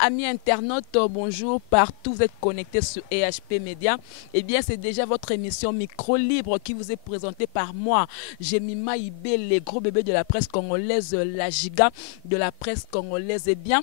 amis internautes, bonjour partout, vous êtes connectés sur EHP Média. Eh bien, c'est déjà votre émission Micro Libre qui vous est présentée par moi, Jemima Ibé, les gros bébés de la presse congolaise, la giga de la presse congolaise. Eh bien,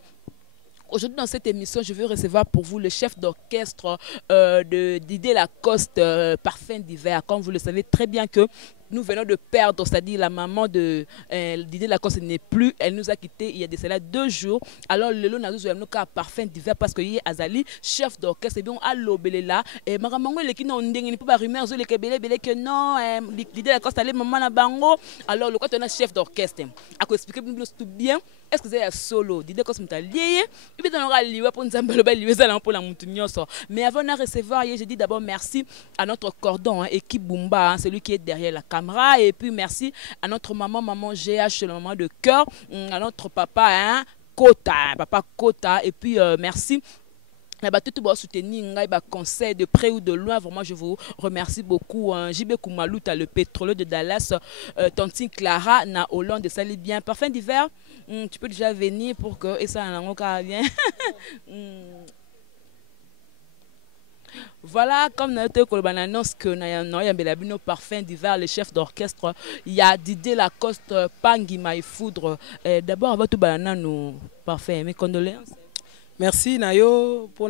aujourd'hui, dans cette émission, je veux recevoir pour vous le chef d'orchestre de Didier Lacoste, Parfum d'hiver. Comme vous le savez très bien que nous venons de perdre, c'est-à-dire la maman de Didier Lacoste n'est plus, elle nous a quittés il y a de cela 2 jours. Alors, le lot n'a pas Parfum d'hiver parce que hier Azali, chef d'orchestre, et bien à l'obéléla, et Maramango, les qui n'ont pas rumeur, les que non, Didier Lacoste allait maman na bango. Alors, le quoi on a chef d'orchestre, à quoi expliquer tout bien. Est-ce que c'est un solo Didier Lacoste m'a lié, et puis on aura lié pour nous pour la montagne. Mais avant de recevoir, je dis d'abord merci à notre cordon, équipe Bumba, celui qui est derrière la caméra, et puis merci à notre maman GH, le maman de cœur, à notre papa papa Kota, et puis merci. Tout pour soutenir un conseil de près ou de loin. Vraiment, je vous remercie beaucoup. JB Koumalouta, le pétrolier de Dallas, Tantine Clara, na Hollande, ça allait bien. Parfum d'hiver, tu peux déjà venir pour que et ça en bien. Voilà, comme nous annonce que nous avons Parfum d'hiver, le chef d'orchestre, il y a Didier Lacoste, Pangui Maïfoudre. D'abord, avant tout, nous parfum, mes condoléances. Merci Nayo pour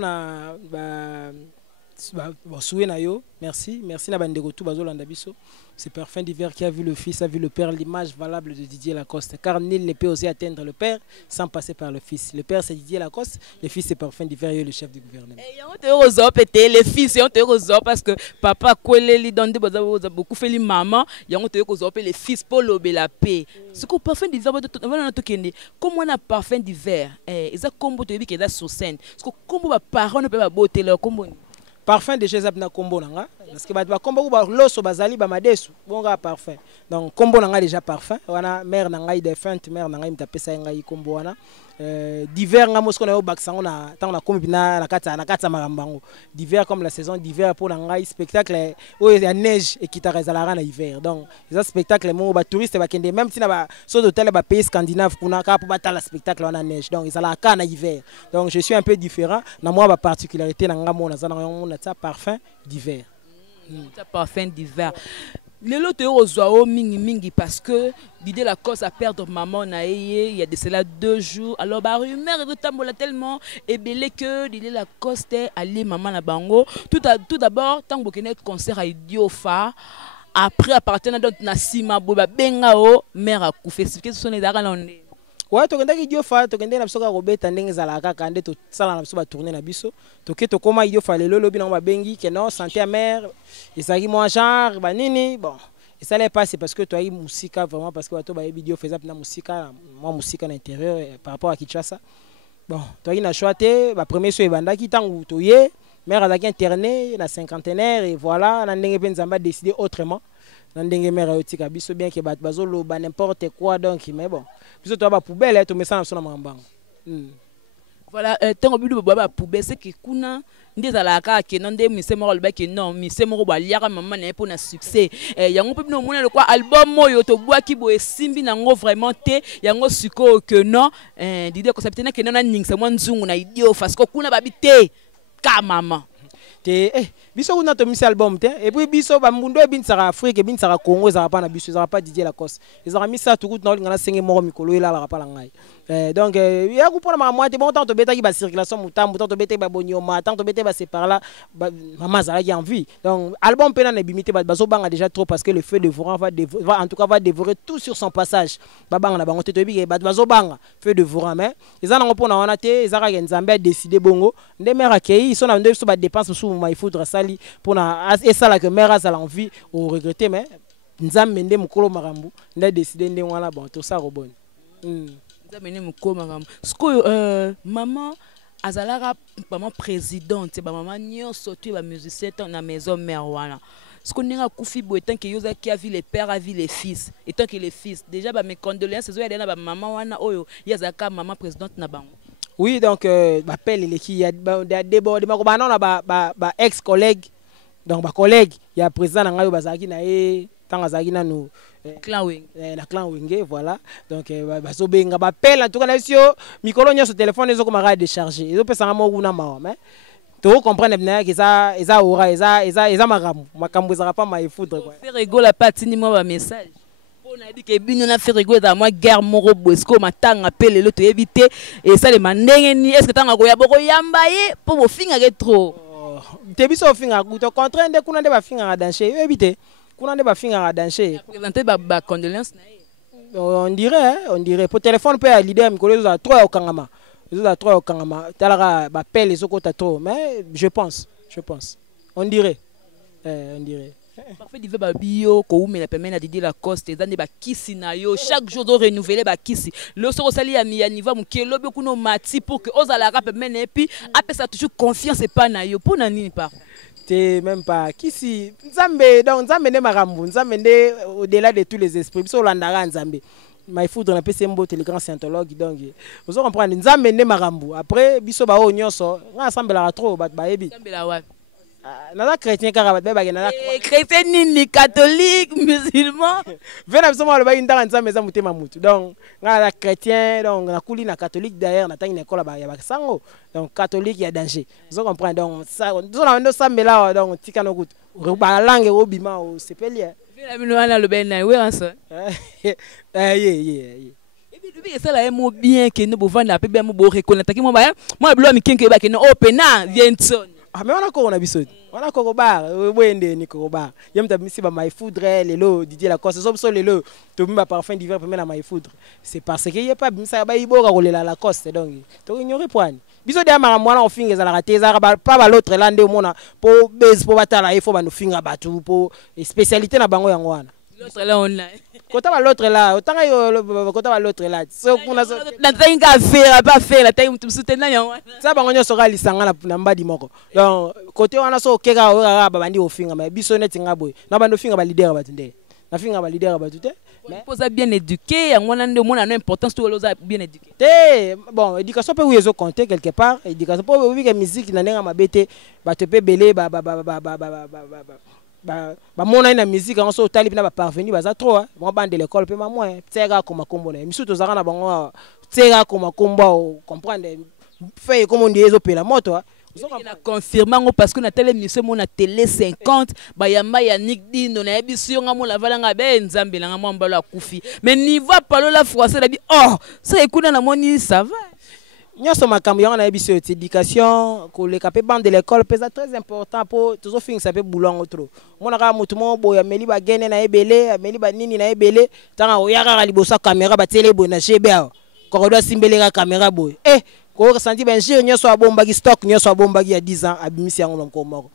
souhait Nayo. Merci na bandeko tout bazolanda biso. C'est Parfum d'hiver qui a vu le fils, a vu le père, l'image valable de Didier Lacoste. Car nul ne peut oser atteindre le père sans passer par le fils. Le père c'est Didier Lacoste, le fils c'est Parfum d'hiver et le chef du gouvernement. Et on te reçoit les fils, on te reçoit parce que papa Kweleli donne beaucoup fait les mamans, on te reçoit les fils pour l'obé la paix. Ce qu'on Parfum d'hiver, comment on a Parfum d'hiver, ils ont combo de vie qui est sur scène. Ce qu'on combo les parents ne peuvent pas botter leur combo. Parfum de chez Abna Combo nanga parce que ba combo ba loso bazali ba madesu bonga parfum donc combo nanga déjà parfum wana mère nanga défunte mère nanga imtapesa ngai combo wana d'hiver nga mosko na yo baksango na tant na komi na kata marambango d'hiver comme la saison d'hiver pour nanga spectacle où il y a neige et qui t'arrêtera na hiver donc les spectacles mo ba touristes ba kende même si na ba so d'hôtel ba pays scandinave kuna ka pour battre le spectacle wana neige donc ils ala ka na hiver donc je suis un peu différent na moi ba particularité nanga mo na za na ça Parfum d'hiver. Ça Parfum d'hiver. Les lots te mingi parce que Didier Lacoste a perdu maman il y a de cela 2 jours. Alors bah rumeur de tambola tellement ébélé que Didier Lacoste allé maman na bango. Tout d'abord tant que concert à Idiofa. Après appartenant donc na Sima Boba Bengao mère a coufé. Ce que ce sont les daralondés. Ouais, tu as Idiofa, tu as na Robert Tandeng Zalaka, kande to sala na tourner na biso. To ke to koma Idiofa le lobi na ba bengi que non santé mère, et ça qui moi genre ba nini bon. Et ça n'est pas c'est parce que tu as eu musique vraiment parce que tu as eu vidéo faisable na musique, moi musique à l'intérieur par rapport à Kinshasa. Bon, tu as eu na choité, ba premier so ebanda ki tangu to ye, mère a interné na cinquantenaire et voilà, na ndenge Benzamba décidé autrement. Ndenge mère otika biso bien que bazolo ba n'importe quoi donc mais bon biso to ba poubelle to messana sona mambango voilà tango bidu ba poubelle c'est que kuna ndeza la ka ke non de mise moko ba ke non mise moko ba liaka maman na pour na succès yango pe no mona le quoi album moyo to bwa ki bo esimbi nango vraiment te yango siko que non Didier ko sapitena ke non na ningsa mwa nzungu na idio parce que kuna ba bité ka maman biso kuna to misi album te et puis biso ba mbundo e binsaka Afrique e binsaka Congo ezaka pa na biso ezaka pa Didier Lacoste ezaka misa tout na ngana senge moko mikolo ela la pa la ngai donc ya ku pona mama te bon tant to beta ki ba circulation mutambu tant to beta ba bonyoma tant to beta ba c'est par là maman zala qui en vie donc album pena na bimité ba zo banga déjà trop parce que le feu dévorant va en tout cas va dévorer tout sur son passage ba banga na bango te to bi ba zo banga feu dévorant mais ezana ngopona wana te ezaka ke Nzambe a décidé bongo nde mère akei so na nde so ba dépense sous Maïfoudre sali pour na et ça là que mère a l'envie ou regretter mais Nzambe nde mukolo marambu nda décidé nde wana bon to ça robone Nzambe mukolo marambu sko maman azalaka maman présidente ba maman nyonso tu ba musicien na maison mère wana ce qu'on a koufi bo tant que yoza qui a vu les pères a vu les fils et tant que les fils déjà ba mes condoléances zo ya na ba maman wana oyo yazaka maman présidente na bango. Oui, donc, m'appelle les qui il y a des ex-collègues, donc ma collègue, il y a président Nangayo Bazaki, tant azaki nanu clan wing na clan wenge voilà donc bazobenga bapela en tout cas sio mikolo nyonso téléphone ezokoma décharger ezopesanga mo kuna mawa mais to comprendre bien que eza ora eza makambo ezaka pas maifudre quoi faire rigoler pas tini moi ba message on a dit que bino na faire rigoler dans moi guerre moro bosco matanga pele lo to éviter et ça les mandenge ni est-ce que tanga ko ya boko yamba ye po bo finga ke trop te biso finga to contraindre kuna nde ba finga danser éviter kuna nde ba finga danser présenter ba condoléances na on dirait pour téléphone peut leader mikolo za trop okangama za trop okangama talaka ba pelle ezokota trop mais je pense on dirait parfait dive ba bio ko umela pemena na Didier Lacoste ezande ba kisi na yo chaque jour do renouveler ba kisi le soro sali ya mi ya niveau mukelo be kuno mati pour que ozala rap pemena et puis apesa toujours confiance et pas na yo pour na nini parfait t'es même pas kisi nzambe donc nzambe ne makambu nzambe ne au-delà de tous les esprits biso landara nzambe maifudre na pese mbote le grand scientologue donc vous comprendre nzambe ne makambu après biso ba o nyonso nga sambela trop ba yebi sambela wa nada chrétien kaka ba ba nada chrétien ni catholique musulman vena biso mo ba indanga nzambe za mutema mutu donc nga la chrétien donc na kuli na catholique d'ailleurs na tangi na école ba ya basango donc catholique ya danger vous comprenez donc ça on no sambela donc tika no kutu ba langue obima o sepelia vena bino ana lo ben na we ansa yeah et ça là mo bien que no bovanda pe bien mo bo reconnaître que moi blo mi kenke ba que no opena vienson ah mais on a quoi on a biso on a quoi bar wende ni ko bar yem ta misi ba maifudre lelo Didier Lacoste so lelo to mba parfum d'hiver pe na maifudre c'est parce que y a pas misa ba iboka ko lela Lacoste donc to ignorer poani biso de mara mwana o finga za la rateza pas ba l'autre là nde mona po base po batala il faut ba no finga batu po spécialité na bango yango wana l'autre là on a kota ba l'autre là otanga yo kota ba l'autre là so kuna so na tinga faire pas faire la taille mutu soutenir yango ça bango nyoso ka lisanga na mbadi moko donc côté wana so keka o ba bandi ofinga mais biso net ngabo na bando finga ba leader batu nde na finga ba leader batu te mais posa bien éduqué yango na nde mona no importance to loza bien éduqué te bon éducation peut oui compter quelque part éducation peut oui que musique na nenga mabete batu pe belé ba mona na musique en so tali na ba parvenir baza trop bon bande de l'école pe ma moins tsega comme kombo na misu to zaka na bango tsega comme kombo comprendre fait comme on dit ezopela moto on a confirmé parce que na télé mission mon na télé 50 ba yamba ya Nick Dindo na biso nga mo la valanga be nzambe la mo mbalo akufi mais niveau parler la français la bi oh ça ekuna na moni ça va nyonso makambo yango na biso éducation ko le capé bande de l'école pesa très important pour toujours finir ça peut boulon trop mona ka mutu mo boya meli ba gene na ebele meli ba nini na ebele tanga oyaka libosa caméra ba télé bo na chebe ko do simbele ka caméra boy ko senti ben jeu nyonso abomba ki stock nyonso abomba ki ya 10 ans abimisi yango ko moko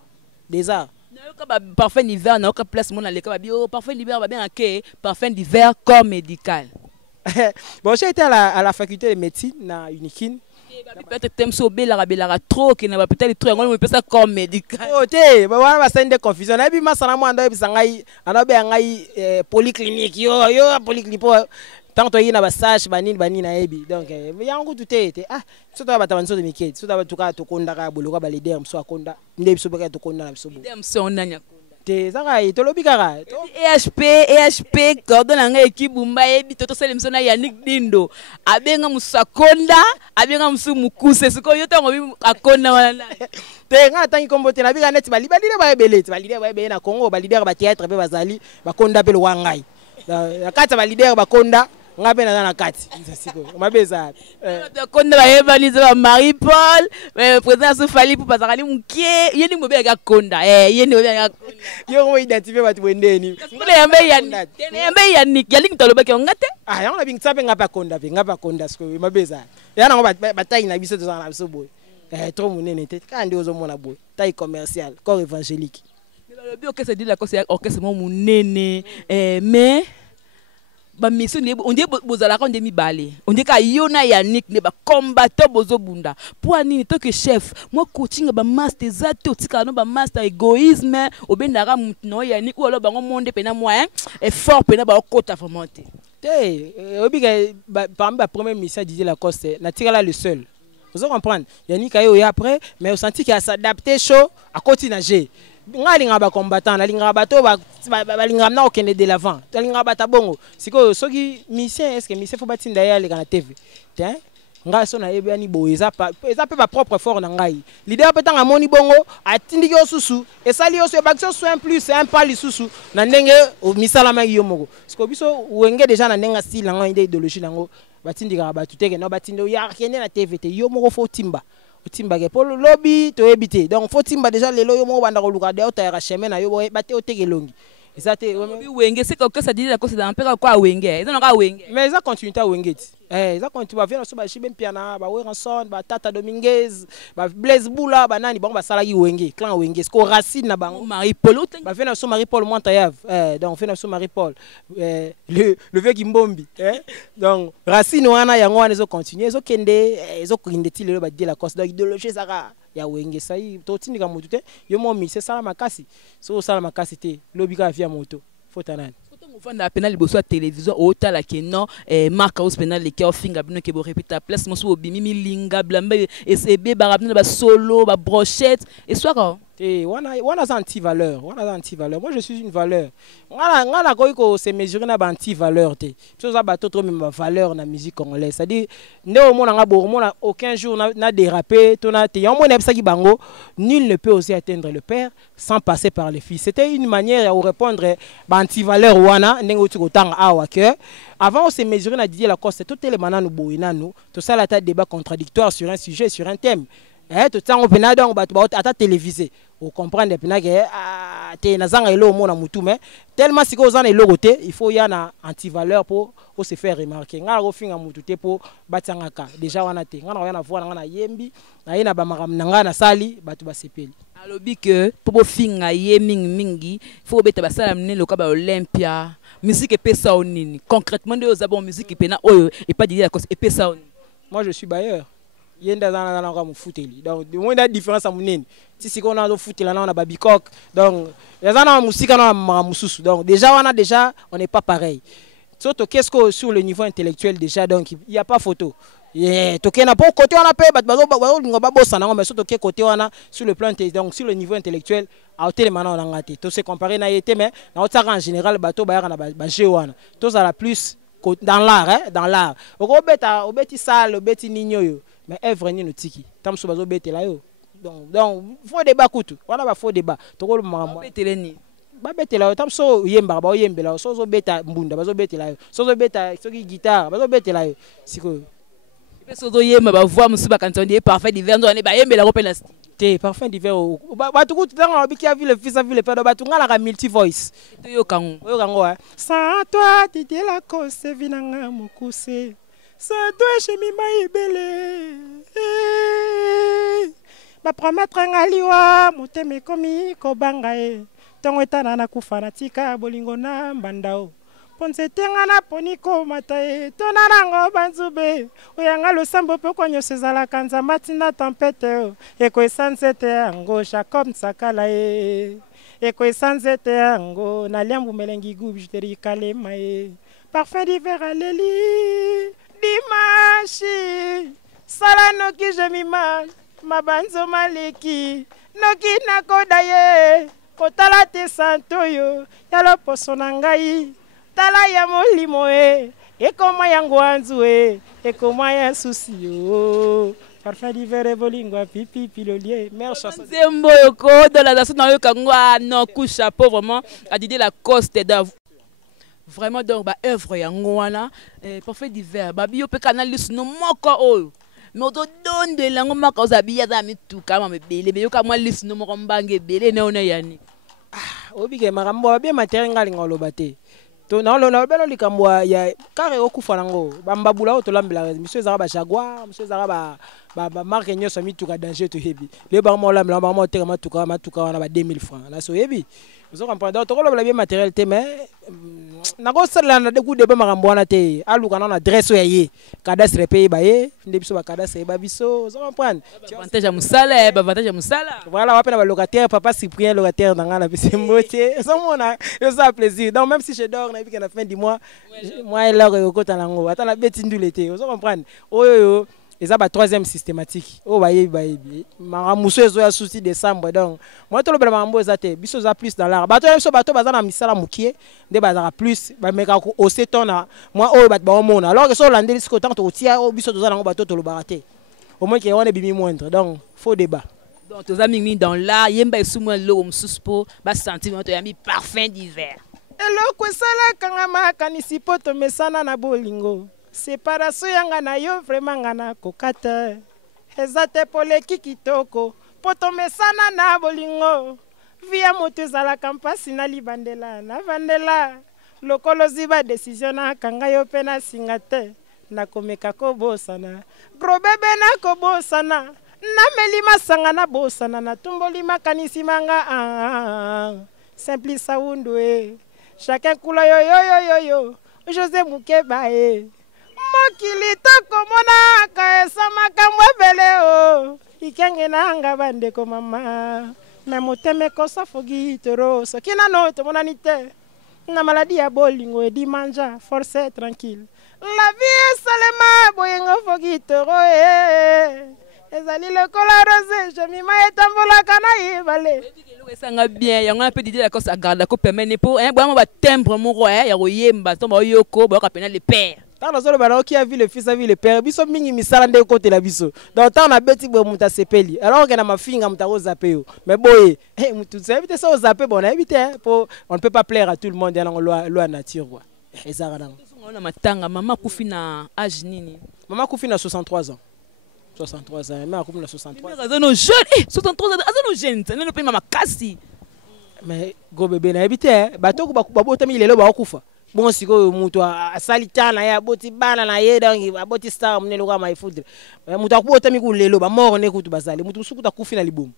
déjà na parfum d'hiver na ka place mona le ka bio parfum d'hiver ba bien que parfum d'hiver corps médical bon j'ai été à la faculté de médecine na Unikin peut-être thème so belara trop que na peut-être trop ngolo peut ça corps médical oh te ba wana ba sende confusion na bi masana mo ando bisa ngai anabe ngai polyclinique yo polyclinique tant to yina ba sage banini na ebi donc yango tutete so to bata banso de mikedi so to tuka to konda ka boluka ba leader mso akonda nde biso baka to konda na biso bo leader mso onanya te zaka to lobi kaka EHP coordonne nga équipe bumba ebi to sele mso na Yannick Dindo abenga musakonda abenga msu mukuse siko yo tango bi akonda wana te nga tangi kombo te na bika net ba leader ba ebele na Congo ba leader ba théâtre be bazali ba konda pe lo wangai akata ba leader ba konda ngabe na kati siko mabeza konda ba evanize ba Marie Paul président Soufali pour bazali mukie yeni mobe ga konda yeni mobe ga konda yo mo identifier batu wendeni le yambe Yannick toloba ke ngate yango na bingtsape ngapa konda siko mabeza yana ngo bataille na biso tozana na biso boy trop munene te kandi ozo mona boy taille commerciale corps évangélique le bio que c'est dit la cause orchestre mon munene mais ba mission on dit bozala ka ndemi balé on dit ka yona Yannick ne ba combattant bozo bunda pour nini to que chef moi coaching ba master zato tika no ba master égoïsme obendara mutno Yannick ou alors ba monde pena moi effort pena ba kota formanté te obiga parmi ba première mission Didier Lacoste na tika là le seul vous comprendre Yannick ayo après mais on senti qu'il a s'adapté chaud à continuer nga linga ba combattant na linga ba to ba linga na okende de l'avant to linga ba ta bongo siko soki mission est-ce que mission faut batinda ya le kana TV tiens nga so na yebe ani bo eza pe ba propre fort na ngai leader pe tanga moni bongo atindi yo susu esali yo so bakso so un plus un pas li susu na ndenge o misala ma yo moko siko biso wenge déjà na ndenga style na ngai idéologie nango batindi ka ba tuteke no batindi ya kende na TV te yo moko fo timba timba ke pour lobby to ebité donc faut timba déjà lelo yo moko banda ko luka de ota ya chemin na yo bate oteke longi ça te wenge c'est que ça dit la cause d'un peu quoi wenge ils ont pas wenge mais ça continue ta wenge ça continue va venir so ba shibe piana ba Weranson ba Tata Dominguez ba Blaise Boula ba nani bango ba sala ki wenge clan wenge ko racine na bango Marie Paul ba venir so Marie Paul Montayav donc venir so Marie Paul le vieux Kimbombi donc racine wana yango wana zo continuer zo kende zo kinde ti le ba di la cause donc idéologie ça ya wenge sai to tindika mutu te yo mo mi c'est ça makasi so sala makasi te lobika via moto fotanani fanda penal liboso ya télévision otala ke non marka os penal leke ofinga bino ke bo répéter place mosu obimi milinga blamba esebe barabino ba solo ba brochette et soit et wana za anti-valeur moi je suis une valeur ngala ko se mesurer na ba anti-valeur te so za bato trop même valeur na musique congolaise c'est à dire ndeo mona nga bo mona aucun jour na déraper to na te yamo na bisa ki bango nul ne peut oser atteindre le père sans passer par le fils. C'était une manière à répondre ba anti-valeur wana ndenge uti ko tanga awa que avant on se mesurer na Didier Lacoste tout les mananu boina nous tout ça la débat contradictoire sur un sujet sur un thème. Tout ça on peut na donc ata télévisé on comprend des pena que te nazanga elo mona mutu mais tellement si ko zana elo côté il faut y a anti valeur pour se faire remarquer ngala ko finga mutu te pour batangaka déjà wana te ngana wana voir ngana yembi na yena ba makam nanga na sali batu ba sepeli alobi que pour finga yeming mingi faut beta basala mne loka ba Olympia musique epesa onini concrètement de ozabon musique pena oyo et pas dire cause epesa onini. Moi je suis bailleur yenda dans la fouteli donc de moins de différence à monene si qu'on a fouteli là on a babikok donc les ana musique na mususu donc déjà on n'est pas pareil surtout qu'est-ce que sur le niveau intellectuel déjà donc il y a pas photo toké na pas côté on a pas bazo ngoba bossa na mais surtout côté on a sur le plan donc sur le niveau intellectuel à hôtel maintenant on a ngati to se comparer na yete mais na autre en général bato ba na ba jewana to ça la plus dans l'art dans l'art obeti sale obeti ninyo mais œuvre ni notiki tam so bazo betela yo donc faut débat kutu wana ba faut débat to ko mama beteleni ba betela yo tam so yemba ba yembela so zo beta mbunda bazo betela yo so zo beta soki guitare bazo betela yo siko so zo yemba ba voix musu ba kantondi parfait d'hiver ndo ne ba yembela ko pela te parfait d'hiver ba tu kutu tanga biki a vu le fils a vu le père ba tu ngala ka multi voice to yo kango sans toi Didier Lacoste vinanga mokuse c'est toi chez Mima Ibele ba promettre ngaliwa muteme komi ko bangae tongo etana na kufana tika bolingo na mbandao ponse tenga na poniko matae tona nango banzube oyanga losambo pe konyo sezala kanza matina tempete eko esansete yango Jacob Sakala eko esansete yango na liambu melengi gubi juteri kalema parfum d'hiver aleli dimanche sala noki je m'image mabanzo maleki noki nakoda ye kotala te santoyo yalo poso na ngai tala ya molimo ekoma yango anzu ekoma ya susi yo parfum d'hiver bolingwa pipi pilolier merci Zembo yoko dans la nation na yo kangwa no coup chapeau vraiment à Didier Lacoste vraiment donc ba œuvre yango wana parfait d'hiver ba bio pe kanal lisno moko oyo mais oto donde lango maka ozabi ya za mituka ma mebele mais yo ka mwa lisno moko mbange bele ne ona yani obike makambo ba bien matériel ngali ngoloba te to na lo belo likambo ya kare okufa nango bambabula oto lambela monsieur zara ba Jaguar monsieur zara ba marque nyoso mituka danger to hebi le ba mo lambela ba mo teka matuka wana ba 2000 francs la so hebi vous comprenez to ko bien matériel te mais na ko sala na de ku de ba makambo wana te aluka na adresse ya ye cadastre pays ba ye nde biso ba cadastre ba biso vous comprenez avantage ya musala avantage ya musala voilà wapena ba locataire papa Cyprien locataire dans la bisembote ça mona ça plaisir donc même si je dors na bi na fin du mois moi là ko talango ata la beti ndule te vous comprenez oyo eza ba troisième systématique o bayebi maramuso ezo ya souci décembre donc moi to le bela mambo ezate biso za plus dans l'art bato biso bato baza na misala mukie nde bazaka plus ba meka ko osetona moi o bat ba omona alors que so landeli siko tant to tia o biso toza nango bato to le barate au moins que on est bimi moindre donc faux débat. Donc tes amis dans l'art yemba esumwa lo msuspo ba sentiment to yami parfum d'hiver. Eloko esala kangama kanisi poto mesana na bolingo séparation yanga na yo vraiment ngana kokata eza te poleki kitoko poto mesana na bolingo via moto ezalaka mpasi na libandela na vandela lokolo ziba décision na kanga yo pe na singa te nakomeka kobosana gros bebe na kobosana na melima sanga na bosana na tumboli makanisi manga simpli saundwe chacun couleur yo José Mukeba mokili tokomona kaesa makambo ebele o ikenge nanga bandeko mama na moteme kosa fogi toro soki nano tomonani te na maladie ya bolingo edi manja force tranquille la vie est seulement boyengo fogi toro ezali lokola rose jemima etambolaka na ibale esanga bien yango pe Didier Lacoste agarda ko permettre pour un bon ba timbre moko ya koyemba to ba yoko ba kapena le père tant nazolo bana qui a vu le fils a vu le père biso mingi misala nde côté la biso donc tant na beti bo muta sepeli alors que na mafinga muta zappé mais boye mutu ça éviter ça zappé bon éviter pour on ne peut pas plaire à tout le monde dans loi nature quoi ezara nang on a matanga maman kufi na âge nini maman kufi na 63 ans 63 ans mais à 63 mais azano jeune 63 ans azano jeune ça ne peut pas makasi mais go bébé na éviter bato ko babotami lelo ba okufa bon siko mutu asali tana ya boti bana na ye dangi boti star mnelo kwa maifudre mutu akubotami ku lelo ba mort ne kutu bazali mutu suku takufi na libomu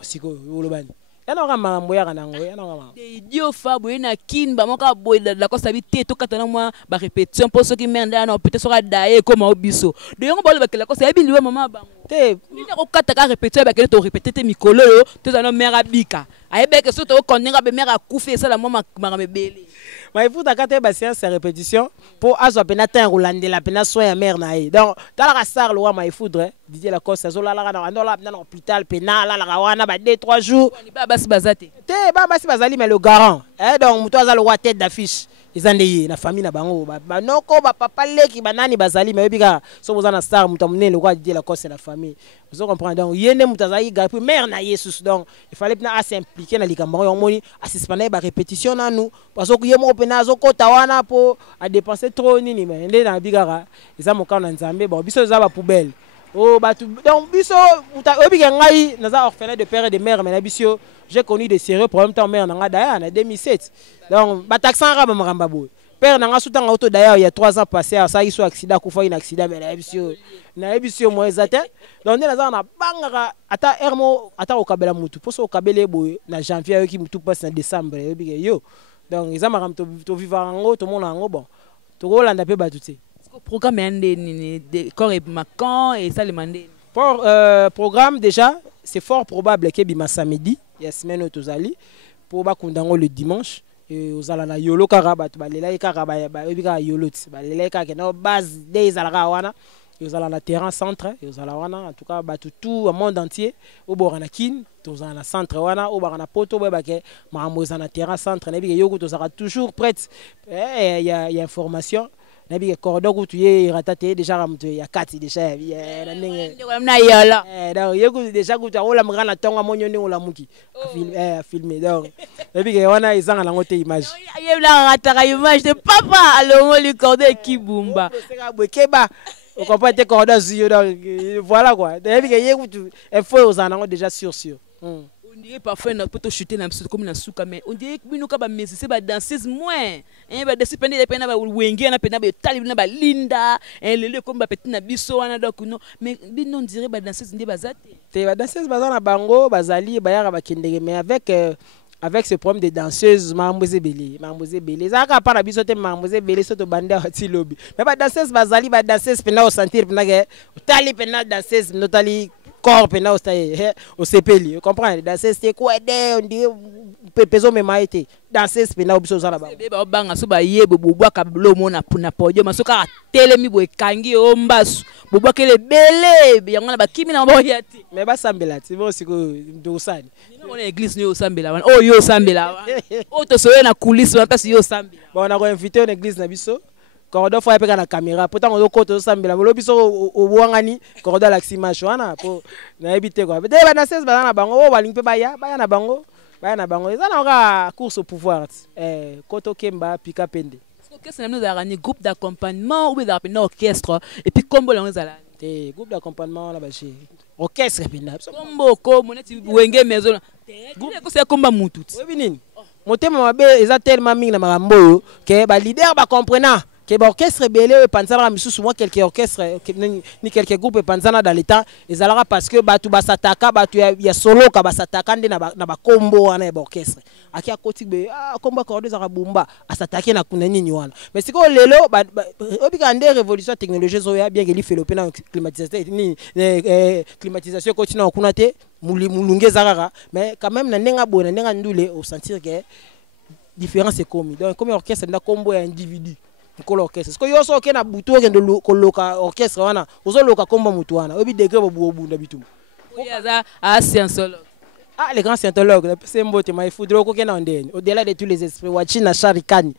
siko olobani yana ka makambo ya kanango yana ka de idio fabo ina kinba moka boy la ko sabi te to katana moi ba répétition pour ceux qui menda na peut-être sera daé comme obiso de yongo bolo ba la ko sabi liwe mama bango te ni ko kata ka répétition ba kele to répéter te mikolo yo te za no mera bika ayebe que soto ko ninga be mera kufi ça la mama mara bele mais il faut dakate ba séance de répétition pour azo pena ten rolande la pena soin ya mère na ye donc tala ka sar lo ma ifudre Didier Lacoste zo la la na ndola na hôpital pena la la wana ba 2-3 jours basi bazate te basi bazali mais le garant donc muto aza le wa tête d'affiche izandeye na famille na bango ba noko ba papa leki banani bazali mais bika so bozana star muto munene kwa Didier Lacoste na famille vous comprenez donc yene muto azali ga puis mère na Jesus donc il fallait bien s'impliquer na likambo yo moni assispaner ba répétition na nous parce que yemo pena zo kota wana po a dépenser trop nini mais ndé na bigara eza mokana nzambe bon biso za ba poubelle oh batu donc biso obika ngai naza orphelin de père et de mère mais na biso j'ai connu des sérieux problèmes tant mère nanga daya na 2007 donc ba taxan raba maramba boy père nanga sutanga auto daya il y a 3 ans passé ça il soit accident ku fa une accident mais na biso moi ezate donc naza na bangara ata hermo ata okabela mutu poso okabele boy na janvier qui mutu passe en décembre obika yo donc ils ont to vivre en tout monde en bon to rolanda pe batuté programme est de corps et macan et ça le mandé pour programme déjà c'est fort probable que bima samedi il y a semaine au tozali pour ba kundango le dimanche et aux alana yolo karaba to balela karaba ba bika yolo balela ka na base des alaka wana et aux alana terrain centre et aux alana en tout cas ba tout au monde entier au borana kin tous en centre wana au borana poto ba ke mamoza na terrain centre na bika yoko to sera toujours prête il y a information nabi ke corridor ku tu ye ratate déjà ramte ya 4 déjà na yala donc yeko déjà ku ta ola mngana tonga monyo ni ola muki filmer donc nabi ke wana izanga na ngote image ye la rataka image de papa alongo li corridor kibumba seka bwekeba on comprend te corridor zio donc voilà quoi nabi ke yeko tu info ozana déjà sûr on dirait parfois on peut chuter na comme na suka mais on dirait que bino ka ba musique ba danseuse moins ba danser pende pena ba wenge na pena ba tali na ba linda lele comme ba petit na biso wana donc non mais bino on dirait ba danseuse ndi bazate te ba danseuse bazana bango bazali ba yaka ba kendege mais avec ce problème de danseuse mamboze belé ça ka para biso te mamboze belé soto banda hati lobby mais ba danseuse bazali ba danseuse pena au sentir pena ke tali pena danseuse notali corps pena au sepeli comprendre danser c'est quoi on dit peso me maite danser pena obiso za ba ba banga so ba yebo bobwa ka blo mona puna podio masoka telemi bo kangi o mbasu bobwa kele bele yango na bakimi na bo yati mais ba sambela ti bo siko ndosani on église yo sambela wana oh yo sambela wana oh to soye na coulisse wana kasi yo sambela bon on a invité une église na biso corridor faut apeka na caméra pourtant on koto sambela lo biso o bwangani corridor la ximage wana po na ebité quoi de ba na 16 ba na bango o baling pe baya na bango eza na ka course au pouvoir koto kemba pika pende qu'est-ce que nous avons un groupe d'accompagnement ou bien un orchestre et puis combo la nous allons groupe d'accompagnement là baché orchestre penda combo comme on est wenge maison groupe c'est combat mutu oui nini motema mabe eza tellement mingi na makambo que ba leader ba comprenant que ba orchestre belé panzana misusu moi quelques orchestres ni quelques groupes panzana dans l'état ezalaka parce que batu basataka batu ya solo ka basataka nde na ba combo wana ba orchestre aki akoti be combo accorder za bumba asataki na kuna nini wana mais siko lelo obika nde révolution technologie zo ya bien que li fait le pena climatisation ni climatisation continue kuna te mulunge zarara mais quand même na nenga bona nenga ndule au sentir que différence est commis donc comme orchestre na combo ya individu ko orchestre parce que yo so ke na buto ke ndo ko loka orchestre wana ozo loka komba mutu wana obi degré bo bunda bitum oyaza a scientologue les grands scientologues c'est mbote mai foudre ko ke na ndeni au-delà de tous les esprits wachina sharikani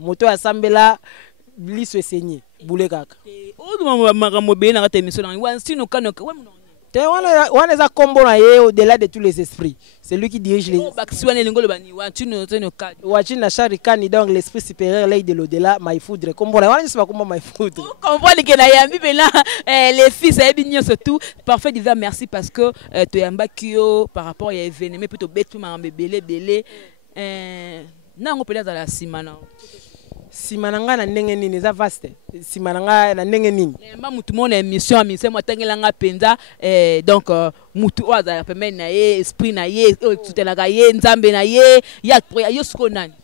moto ya sambela bliso esenye boule kaka o makambo be na ka émission na wansino kanoka we on est à combo au-delà de tous les esprits. C'est lui qui dirige les. Wachina Sharikani donc l'esprit supérieur l'œil de l'au-delà my foudre. Combo là, on ne sait pas comment my foudre. Comprends que na yambi les filles ça bien surtout parfait divers merci parce que tu yamba kio par rapport à événement mais plutôt bête ma belé na on peut dans la simana. Simananga na ndenge nini za vaste simananga na ndenge nini mba mutu mona émission mo tangelanga penza donc mutu oza pemene na ye esprit na ye tutelaka ye nzambe na ye ya yo siko nani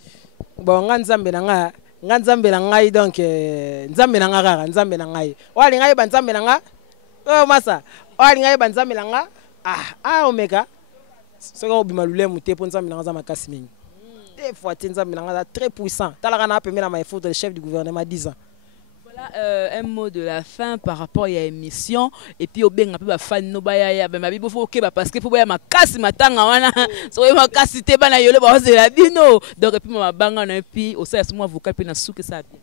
bon nga nzambe na ngai donc nzambe na nga kaka nzambe na ngai wali ngai ba nzambe na nga oh masa wali ngai ba nzambe na nga omega soko obima lulemu te po nzambe na nga za makasi mingi des fois très puissant. Le chef du gouvernement 10 ans. Voilà un mot de la fin par rapport à l'émission et puis au bien un peu fan no baya ben ma bibo faut que parce que faut baya makasi matanga wana so ma makasi te bana yole ba la bino donc et puis ma banga na puis au ça moi vocal pe na souke ça bien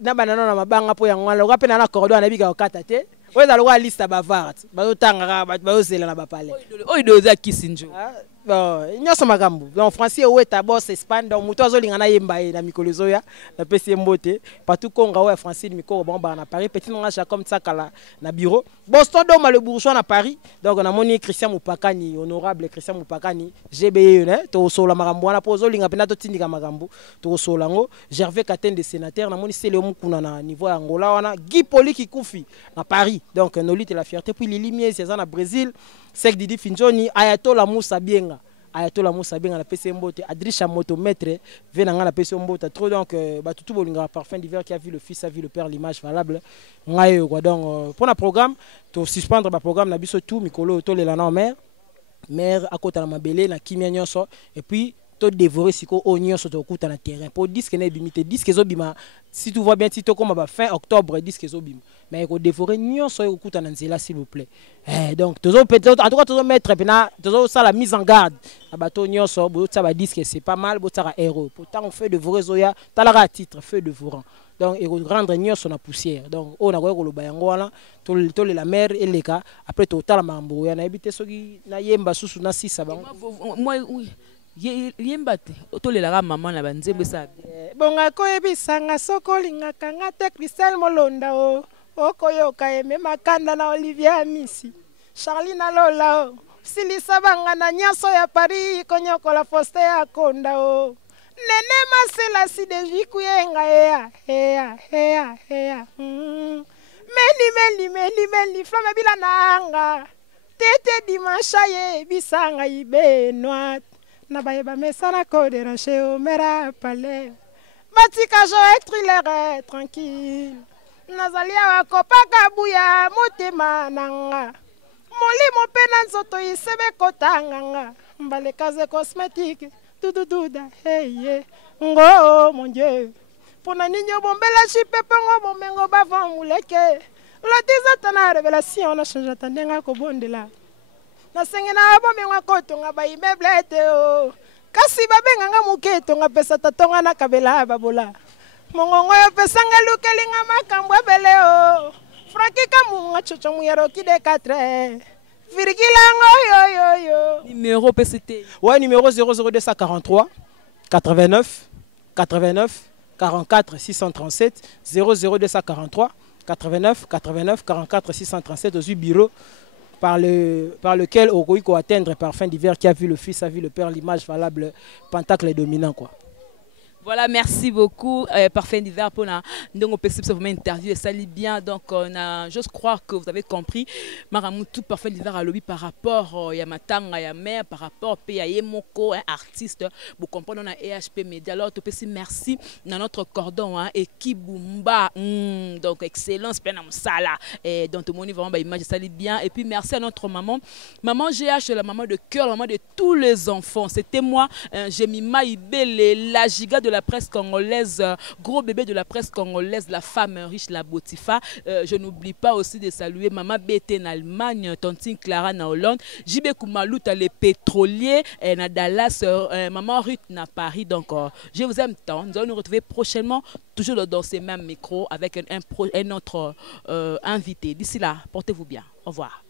na banana na mabanga po ya ngwala ko pe na corridor na bika okata te oza lo liste bavard ba tanga ba ozela na ba pale oidoza kisinjo bon nyoso makambo donc français oueta boss Espagne donc muto azolinga na yemba na mikolo zoya na pesi mbote partout konga ouais français mikolo bon ba na Paris petit nga comme ça kala na bureau Boston donc le bourgeois na Paris donc on a moni Christian Mupakani honorable Christian Mupakani GBE ne to sola makambo na pozo linga pena to tindika makambo to sola ngo Gervais Katende sénateur na moni c'est le mukuna na niveau Angola wana Guy Poli Kikufi na Paris donc Nolite la fierté puis les limiers c'est ça na Brésil Sek Didi Finjoni Ayatollah Moussa Bienga na PC Mbote Adrisha Moto maître venanga na PC Mbote trop donc tout bolinga parfum d'hiver qui a vu le fils a vu le père l'image valable ngaye quoi donc pour le programme to suspendre le programme na biso tout mikolo to lela na mère à côté na mabele na kimia nyonso et puis to dévorer siko oignon sur okuta na terrain pour disque na bimité disque ezobima si tout va bien si to comme fin octobre disque ezobima mais ko dévorer nyonso okuta na nzela s'il vous plaît donc tozo peut-être en tout cas tozo mettre pena tozo ça la mise en garde abato nyonso bo ça ba disque c'est pas mal bo ça héros pourtant on fait dévorer zoya talara à titre feu dévorant donc et rendre nyonso na poussière donc on a ko lo bayango wana to la mer et les cas après to tala mambo ya na ebité soki na yemba susu na sisa bango moi oui yembate otolelaka maman na banzembe sa bonga koyebisanga sokolingaka nga te Christelle Molonda okoyoka eme makanda na Olivier Amisi Charline Lola silisa banga na nyonso ya Paris konyokola Foste ya Konda nene masela si de jikuyenga meni flame bila nanga tete dimanche ye bisanga ibenwa na bayeba mesana ko déranger au mera palais batika jo être tranquille nazalia wakopaka buya motema nanga molimo mpe na nzoto isebe kotanganga mbalekaze cosmétique dudududa heye ngo mon dieu mpona nini obombela jipe mpongo bomengo bavant muleke lotizata na révélation nachangeata ndenge akobondela nasengi na bomengo kotonga baimeble te o kasi babenganga moke etonga pesa tatonga na kabela babola mongongo oyo pesanga lukelinga makambo ebele o frakika munga chocho muyero kide 4 virgilango yo numéro PCT. Ouais, numéro 00243 89 89 44 637 00243 89 89 44 637 au bureau par lequel Ogoïko atteindre Parfum d'hiver qui a vu le fils, a vu le père, l'image valable, Pentacle dominant quoi. Voilà, merci beaucoup. Parfum d'hiver pour donc on peut vraiment interview et ça lit bien. Donc j'ose croire que vous avez compris. Maramoutou Parfum d'hiver à lobby par rapport à Yamatanga, Yamer, par rapport à Yemoko, un artiste. Vous comprenez, on a EHP Media. Alors tu peux dire merci dans notre cordon, hein, et Kibumba. Donc excellence, plein de sala. Et donc tout le monde vraiment image ça lit bien. Et puis merci à notre maman, maman GH, la maman de cœur, la maman de tous les enfants. C'était moi, Jemima Ibele, la giga de la presse congolaise, gros bébé de la presse congolaise, la femme riche, la Botifa. Je n'oublie pas aussi de saluer Maman BT en Allemagne, Tontine Clara en Hollande, JB Koumalouta les pétroliers, na Dallas, Maman Ruth na Paris. Donc, je vous aime tant. Nous allons nous retrouver prochainement, toujours dans ces mêmes micros, avec un autre invité. D'ici là, portez-vous bien. Au revoir.